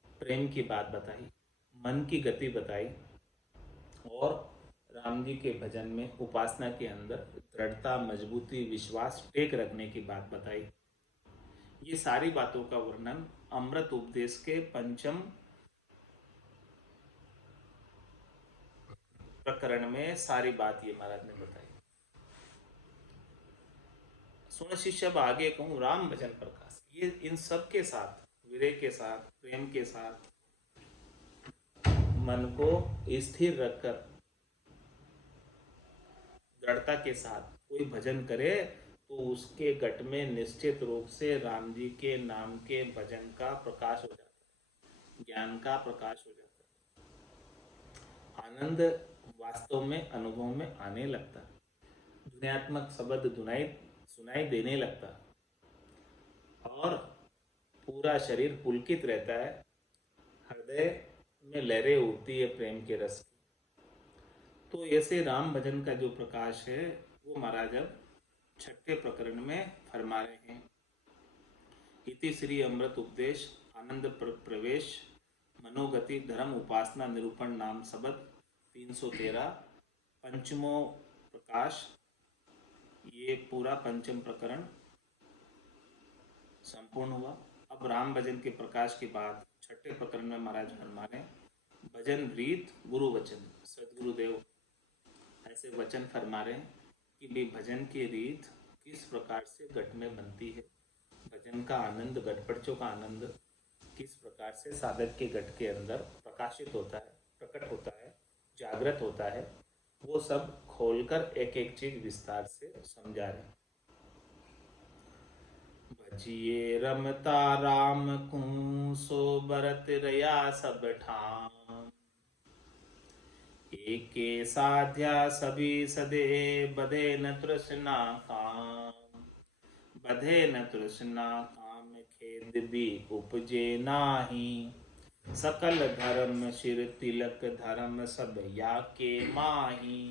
प्रेम की बात बताई, मन की गति बताई, और राम जी के भजन में उपासना के अंदर दृढ़ता, मजबूती, विश्वास, टेक रखने की बात बताई। ये सारी बातों का वर्णन अमृत उपदेश के 5वें प्रकरण में सारी बात ये महाराज ने बताई। सुन शिष्य अब आगे कहूँ, राम भजन प्रकाश। ये इन सब के साथ, विरह के साथ, प्रेम के साथ, मन को स्थिर रखकर दृढ़ता के साथ कोई भजन करे, तो उसके गट में निश्चित रूप से राम जी के नाम के भजन का प्रकाश हो जाता है, ज्ञान का प्रकाश हो जाता है, आनंद वास्तव में अनुभव में आने लगता है, ध्वन्यात्मक शब्द सुनाई देने लगता है, और पूरा शरीर पुलकित रहता है, हृदय में लहरें उठती है प्रेम के रस की। तो ऐसे राम भजन का जो प्रकाश है, वो महाराज अब 6ठे प्रकरण में फरमा रहे हैं। इति श्री अमृत उपदेश आनंद प्रवेश मनोगति धर्म उपासना निरूपण नाम शब्द 313 पंचमो प्रकाश। ये पूरा 5वां प्रकरण संपूर्ण हुआ। अब राम भजन के प्रकाश के बाद 6ठे प्रकरण में महाराज फरमा रहे, भजन रीत गुरु वचन। सदगुरुदेव ऐसे वचन फरमा रहे हैं कि भी भजन की रीत किस प्रकार से घट में बनती है, भजन का आनंद, घटपड़चों का आनंद किस प्रकार से साधक के घट के अंदर प्रकाशित होता है, प्रकट होता है, जागृत होता है, वो सब खोलकर एक एक चीज विस्तार से समझा रहे। भजिए रमता राम को, सो बरत रया सब ठाम। एके साध्या सभी सदे, बधे न तृष्णा काम। बधे न तृष्णा काम, खेद भी उपजे नाही। सकल धर्म शिर तिलक, धर्म सब या के माही।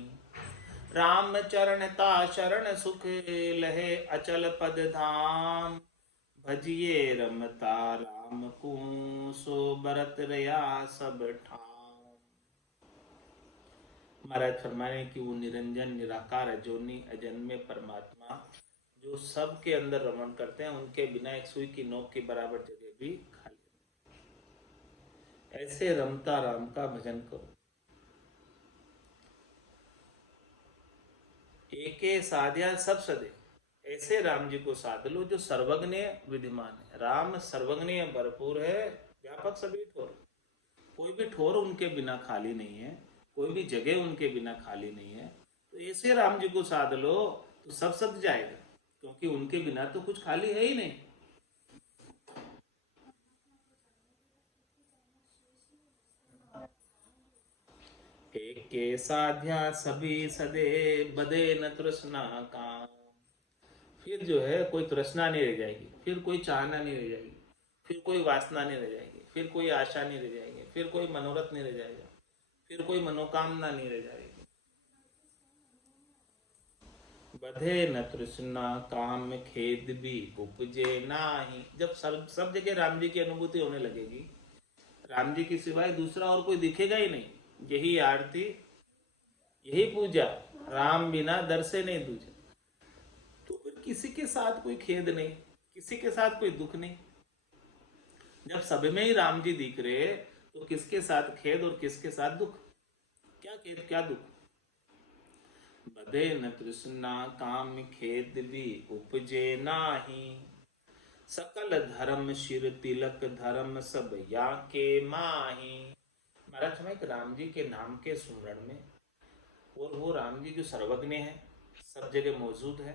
राम चरण ता शरण सुख, लहे अचल पद धाम। भजिए रमता राम को, सो बरत रया सब ठाम। महाराज फरमाए कि वो निरंजन निराकार अजोनी अजन्मे परमात्मा जो सब के अंदर रमण करते हैं, उनके बिना एक सुई की नोक के बराबर जगह भी खाली। ऐसे रमता राम का भजन करो। एके साध्या सब सदे, ऐसे राम जी को साध लो जो सर्वज्ञ विद्यमान है। राम सर्वज्ञ भरपूर है, व्यापक सभी ठोर, कोई भी ठोर उनके बिना खाली नहीं है, कोई भी जगह उनके बिना खाली नहीं है। तो ऐसे राम जी को साध लो तो सब सद जाएगा, क्योंकि उनके बिना तो कुछ खाली है ही नहीं। एक के साध्या सभी सदे, बदे न तृष्णा काम। फिर जो है कोई तृष्णा नहीं रह जाएगी, फिर कोई चाहना नहीं रह जाएगी, फिर कोई वासना नहीं रह जाएगी, फिर कोई आशा नहीं रह जाएगी, फिर कोई मनोरथ नहीं रह जाएगा, फिर कोई मनोकामना नहीं रह जाएगी। बधे न तृष्णा काम, खेद भी उपजे नाही। जब सब सब जगह राम जी की अनुभूति होने लगेगी, राम जी के सिवाय दूसरा और कोई दिखेगा ही नहीं। यही आरती, यही पूजा, राम बिना दर से नहीं दूजा। तो फिर किसी के साथ कोई खेद नहीं, किसी के साथ कोई दुख नहीं। जब सब में ही राम जी दिख रहे, तो किसके साथ खेद और किसके साथ दुख? क्या खेद क्या दुख? बधे न तृष्णा काम, खेद भी उपजे नाही। सकल धर्म शिर तिलक, धर्म सब या के माही। महाराज समय राम जी के नाम के सुमरण में, और वो राम जी जो सर्वज्ञ है, सब जगह मौजूद है,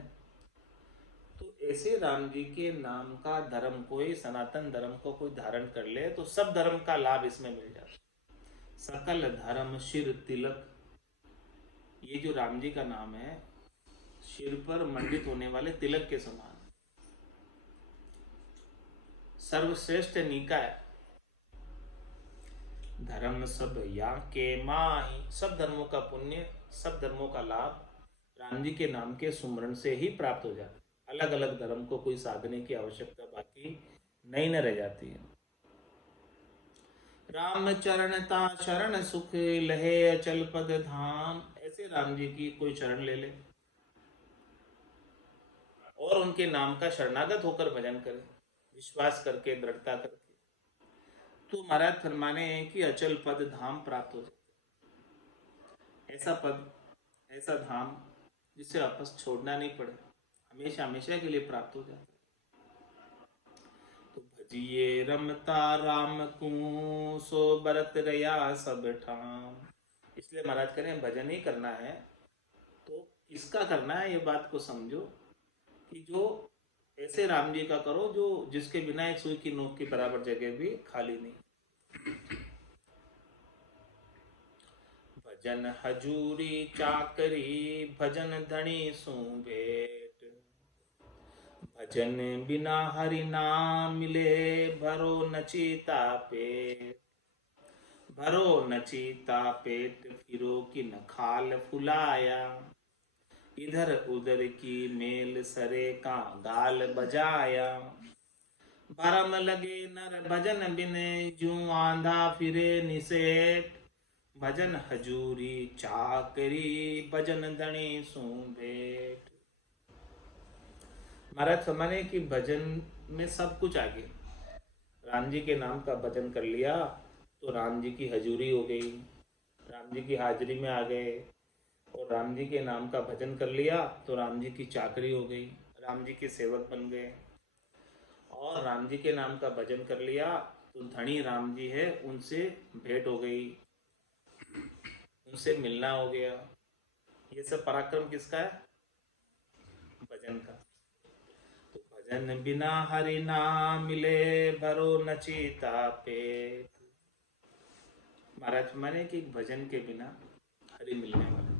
तो ऐसे राम जी के नाम का धर्म कोई, सनातन धर्म को कोई धारण कर ले तो सब धर्म का लाभ इसमें मिल जाता। सकल धर्म शिर तिलक, ये जो राम जी का नाम है, सिर पर मंडित होने वाले तिलक के समान। सर्वश्रेष्ठ निकाय, धर्म सब या के माही। सब धर्मों का पुण्य, सब धर्मों का लाभ राम जी के नाम के सुमरण से ही प्राप्त हो जाता है। अलग अलग धर्म को कोई साधने की आवश्यकता बाकी नहीं न रह जाती है। राम चरणता शरण सुख, लहे अचल पद धाम। ऐसे राम जी की कोई शरण ले ले और उनके नाम का शरणागत होकर भजन करे, विश्वास करके, दृढ़ता करके, तो महाराज फरमाने हैं कि अचल पद धाम प्राप्त हो जाए। ऐसा पद, ऐसा धाम जिसे वापस छोड़ना नहीं पड़े, हमेशा हमेशा के लिए प्राप्त हो जाता है। तो भजिए रमता राम को, सो बरत रया सब ठाम। इसलिए महाराज करें भजन ही करना है तो इसका करना है, ये बात को समझो कि जो ऐसे राम जी का करो जो जिसके बिना एक सुई की नोक की बराबर जगह भी खाली नहीं। भजन हजूरी चाकरी, भजन धनी सु भेंट। भजन बिना हरि नाम मिले, भरो नचीता पेट। भरो नचीता पेट, फिरो कि न खाल फुलाया। इधर उधर की मेल सरे का गाल बजाया। भरम लगे नर भजन बिने, जू आंधा फिरे निसेठ। भजन हजूरी चाकरी, भजन धनी सु भेंट। महाराज फरमाने कि भजन में सब कुछ आ गया। राम जी के नाम का भजन कर लिया तो राम जी की हजूरी हो गई, राम जी की हाजिरी में आ गए। और राम जी के नाम का भजन कर लिया तो राम जी की चाकरी हो गई, राम जी के सेवक बन गए। और राम जी के नाम का भजन कर लिया तो धनी राम जी है उनसे भेंट हो गई, उनसे मिलना हो गया। ये सब पराक्रम किसका है? भजन का। तो भजन बिना हरि नाम मिले, भरो नचीता पेट। महाराज माने कि भजन के बिना हरि मिलने वाला,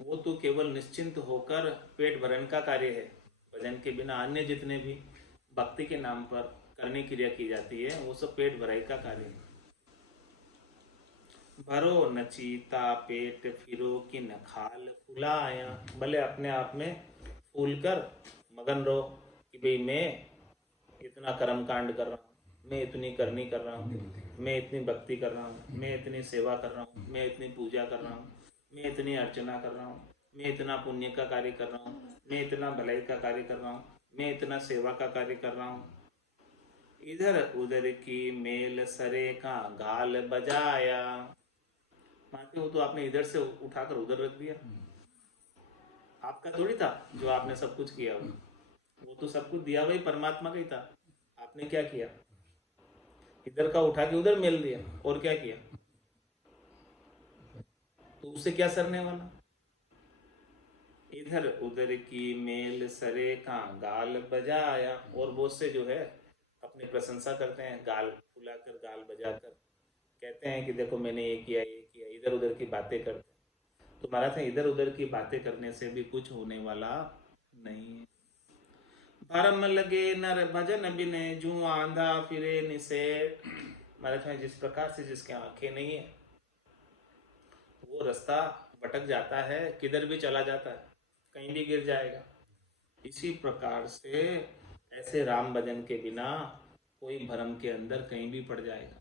वो तो केवल निश्चिंत होकर पेट भरण का कार्य है। भजन के बिना अन्य जितने भी भक्ति के नाम पर करने क्रिया की जाती है वो सब पेट भराई का कार्य है। भरो नचीता पेट, फिरो कि न खाल फुलाया। भले अपने आप में फूल कर मगन रहो कि भाई मैं इतना कर्म कांड कर रहा हूँ, मैं इतनी करनी कर रहा हूँ, मैं इतनी भक्ति कर रहा हूँ, मैं इतनी सेवा कर रहा हूँ, मैं इतनी पूजा कर रहा हूँ, मैं इतनी अर्चना कर रहा हूँ, मैं इतना पुण्य का कार्य कर रहा हूँ, मैं इतना भलाई का कार्य कर रहा हूँ, मैं इतना सेवा का कार्य कर रहा हूँ। इधर उधर की मेल सरे का गाल बजाया। मानते हो तो आपने इधर से उठाकर उधर रख दिया, आपका थोड़ी था जो आपने सब कुछ किया। वो तो सब कुछ दिया वही परमात्मा का ही था। आपने क्या किया? इधर का उठा के उधर मेल दिया, और क्या किया? तो उससे क्या सरने वाला। इधर उधर की मेल सरे का गाल बजाया, और बहुत से जो है अपनी प्रशंसा करते हैं, गाल फुलाकर गाल बजाकर कहते हैं कि देखो मैंने ये किया, इधर उधर की बातें करते हैं। तो महाराज इधर उधर की बातें करने से भी कुछ होने वाला नहीं है। भरम लगे नर भजन बिने जू आंधा फिरे निसेठ। महाराज जिस प्रकार से जिसके आंखें नहीं है वो रास्ता भटक जाता है, किधर भी चला जाता है, कहीं भी गिर जाएगा। इसी प्रकार से ऐसे राम भजन के बिना कोई भरम के अंदर कहीं भी पड़ जाएगा।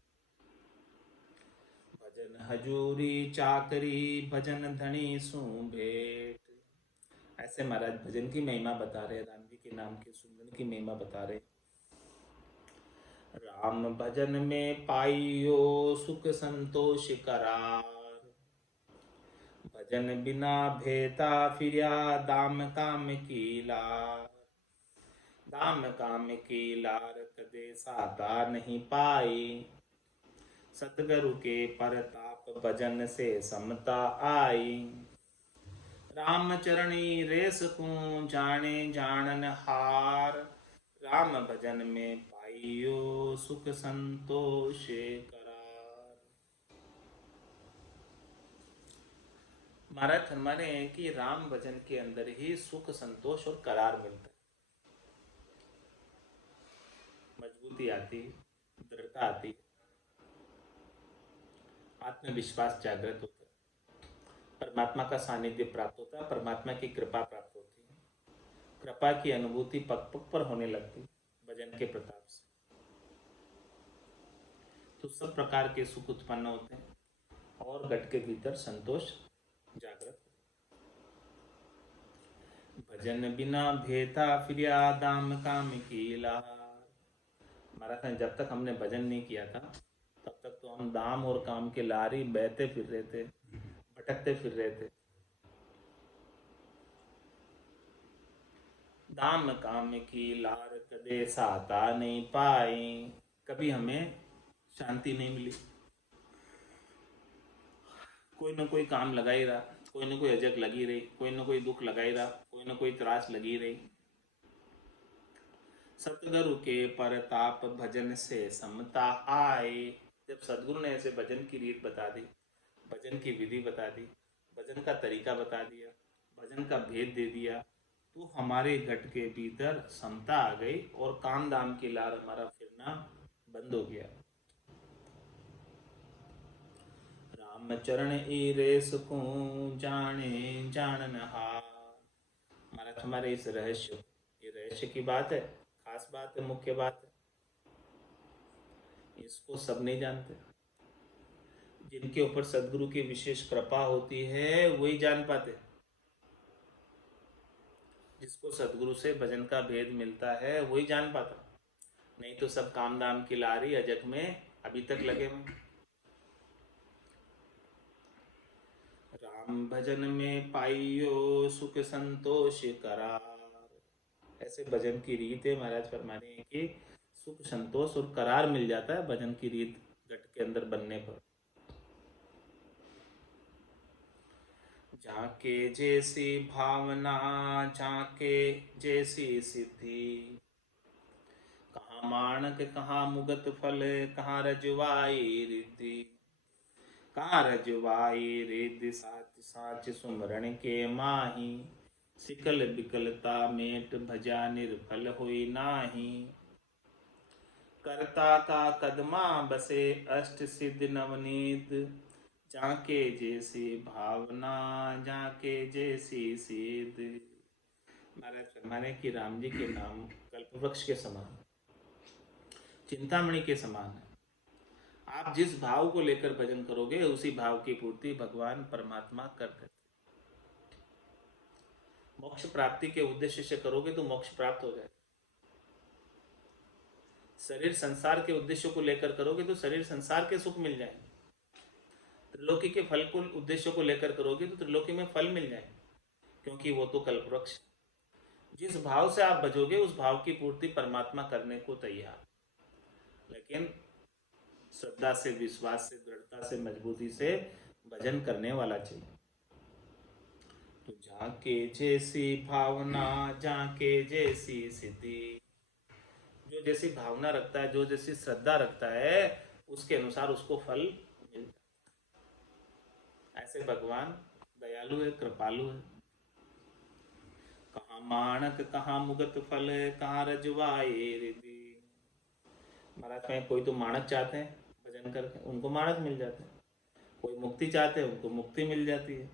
भजन हजूरी चाकरी भजन धनी सु भेंट। ऐसे महाराज भजन की महिमा बता रहे, राम जी के नाम के सुमरन की महिमा बता रहे। राम भजन में पाइयो सुख संतोष करार, भजन बिना भेता फिरिया दाम काम की लार। दाम काम की लार कदे साता नहीं पाई, सतगुरु के परताप भजन से समता आई। राम चरणी रेस को जाने जानन हार, राम भजन में पाइयो सुख संतोष करार। महाराज फरमाने हैं कि राम भजन के अंदर ही सुख संतोष और करार मिलता है, मजबूती आती, दृढ़ता आती, आत्मविश्वास जागृत होता है, परमात्मा का सानिध्य प्राप्त होता है, परमात्मा की कृपा प्राप्त होती है, कृपा की अनुभूति पग पग पर होने लगती भजन के प्रताप से। तो सब प्रकार के सुख उत्पन्न होते हैं और घट के भीतर संतोष जागृत। भजन बिना भेता फिरिया दाम काम की लार। महाराज जब तक हमने भजन नहीं किया था तब तक तो हम दाम और काम के लार ही बहते फिर रहे थे, भटकते फिर रहे थे। दाम काम की लार कदे साता नहीं पाई, कभी हमें शांति नहीं मिली। कोई ना कोई काम लगा ही रहा, कोई ना कोई अजक लगी रही, कोई ना कोई दुख लगा ही रहा, कोई ना कोई त्रास लगी रही। सतगुरु के परताप भजन से समता आए। जब सदगुरु ने ऐसे भजन की रीत बता दी, भजन की विधि बता दी, भजन का तरीका बता दिया, भजन का भेद दे दिया, तो हमारे घट के भीतर समता आ गई और काम दाम की लार हमारा फिरना बंद हो गया। राम चरण ई रेस को जाने जानन हार। महाराज हमारे इस रहस्य, ये रहस्य की बात है, खास बात है, मुख्य बात है, इसको सब नहीं जानते। जिनके ऊपर सदगुरु की विशेष कृपा होती है वही जान पाते। जिसको सदगुरु से भजन का भेद मिलता है वही जान पाता, नहीं तो सब काम दाम की लारी अजक में अभी तक लगे हुए। राम भजन में पाइयो सुख संतोष करार। ऐसे भजन की रीत है, महाराज फरमाने हैं कि सुख संतोष और करार मिल जाता है भजन की रीत घट के अंदर बनने पर। जाके जैसी भावना जाके जैसी सिद्धि, कहाँ माणक कहाँ मुगत फल कहाँ रजवाई रिद्धि। कहाँ रजवाई रिद्धि साच साच सुमरण के माही, सिकल बिकलता मेट भजा निर्फल हुई नाही। करता का कदमा बसे अष्ट सिद्ध नवनीत, जाके जैसी भावना जाके जैसी सिद्ध। महाराज फरमाने कि राम जी के नाम कल्पवृक्ष के समान, चिंतामणि के समान है। आप जिस भाव को लेकर भजन करोगे उसी भाव की पूर्ति भगवान परमात्मा कर देते। मोक्ष प्राप्ति के उद्देश्य से करोगे तो मोक्ष प्राप्त हो जाए। शरीर संसार के उद्देश्य को लेकर करोगे तो शरीर संसार के सुख मिल जाएंगे। त्रिलोकी के फल को उद्देश्य को लेकर करोगे तो त्रिलोकी में फल मिल जाएंगे, क्योंकि वो तो कल्पवृक्ष। जिस भाव से आप भजोगे उस भाव की पूर्ति परमात्मा करने को तैयार, लेकिन श्रद्धा से, विश्वास से, दृढ़ता से, मजबूती से भजन करने वाला चाहिए। तो जाके जैसी भावना, जाके जैसी सिद्धि। जो जैसी भावना रखता है, जो जैसी श्रद्धा रखता है, उसके अनुसार उसको फल मिलता है। ऐसे भगवान दयालु है, कृपालु है। कहाँ माणक कहाँ मुगत फल, कहाँ रजवाए रिद्धि। महाराज में कोई तो माणक चाहते हैं भजन करके, उनको माणक मिल जाते हैं। कोई मुक्ति चाहते हैं, उनको मुक्ति मिल जाती है।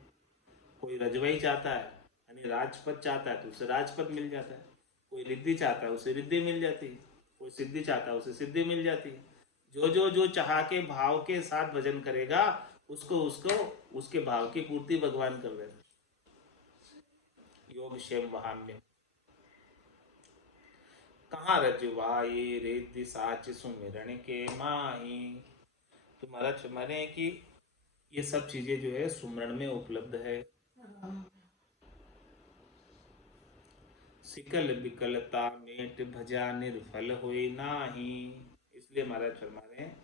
कोई रजवाई चाहता है यानी राजपद चाहता है तो उसे राजपद मिल जाता है। कोई रिद्धि चाहता है उसे रिद्धि मिल जाती है। कोई सिद्धि चाहता है उसे सिद्धि मिल जाती है। जो जो जो चाह के भाव के साथ भजन करेगा, उसको उसको उसके भाव की पूर्ति भगवान कर देते। योग क्षेम वहाम्य। कहाँ रजवाए रिद्धि साच सुमिरण के माही। तो महाराज माने कि ये सब चीजें जो है सुमरण में उपलब्ध है। सिकल विकलता मेट भजा निर्फल होए नाही। इसलिए महाराज फरमा रहे हैं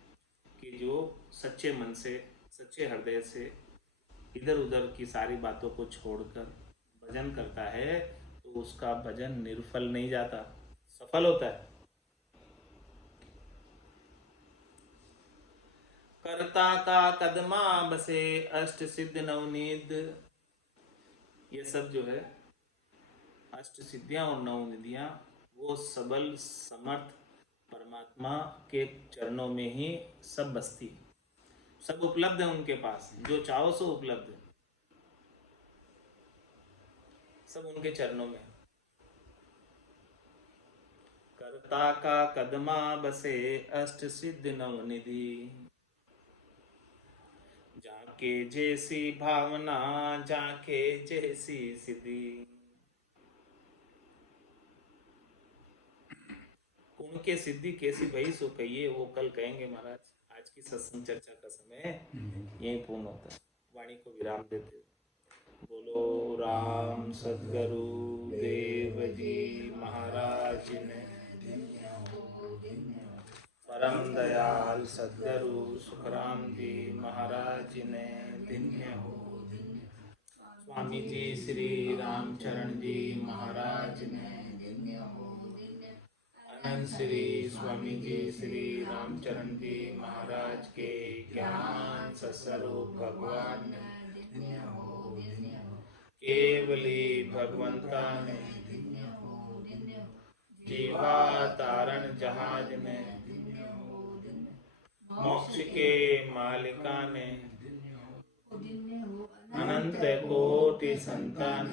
कि जो सच्चे मन से, सच्चे हृदय से इधर उधर की सारी बातों को छोड़कर भजन करता है, तो उसका भजन निर्फल नहीं जाता, सफल होता है। कर्ता का कदमा बसे अष्ट सिद्ध नवनीत। ये सब जो है अष्ट सिद्धियां और नवनिधियां, वो सबल समर्थ परमात्मा के चरणों में ही सब बसती, सब उपलब्ध है उनके पास। जो चाहो सो उपलब्ध है, सब उनके चरणों में। कर्ता का कदमा बसे अष्ट सिद्ध नवनिधि। जाके जैसी भावना, जाके जैसी सिद्धि। उनके सिद्धि कैसी भई सो कहिए, वो कल कहेंगे महाराज। आज की सत्संग चर्चा का समय यही पूर्ण होता है। वाणी को विराम देते। बोलो राम सद्गुरु देव जी महाराज ने, परम दयाल सद्गुरु सुखराम जी महाराज ने धन्य हो। स्वामी जी श्री रामचरण जी महाराज ने धन्य हो। अनंत श्री स्वामी जी श्री रामचरण जी महाराज के ज्ञान सस्वरूप भगवान ने धन्य हो। केवली भगवंता ने जीवा तारण जहाज ने, मोक्ष के मालिका ने, अनंत कोटि संतान